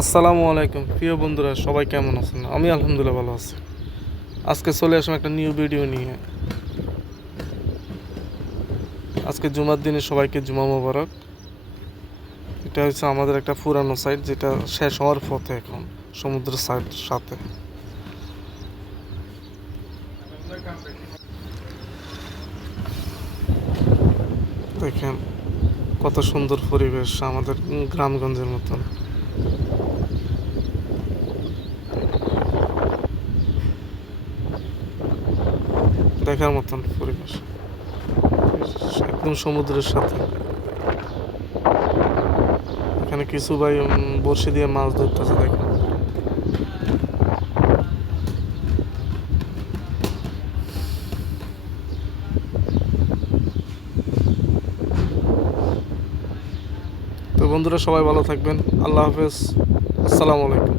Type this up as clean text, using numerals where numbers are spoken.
আসসালামু আলাইকুম প্রিয় বন্ধুরা, সবাই কেমন আছেন? আমি আলহামদুলিল্লাহ ভালো আছি। আজকে চলে আসলাম একটা নিউ ভিডিও নিয়ে। আজকে জুমার দিনে সবাইকে জুমা মোবারক। এটা হচ্ছে আমাদের একটা পুরানো সাইট, যেটা শেষ হওয়ার পথে এখন, সমুদ্রের সাথে। দেখেন কত সুন্দর পরিবেশ, আমাদের গ্রামগঞ্জের মতন। দেখার মতন পরিবেশ, একদম সমুদ্রের সাথে। এখানে কিছু ভাই বড়শি দিয়ে মাছ ধরতেছে, দেখেন। তো বন্ধুরা, সবাই ভালো থাকবেন। আল্লাহ হাফেজ। আসসালামু আলাইকুম।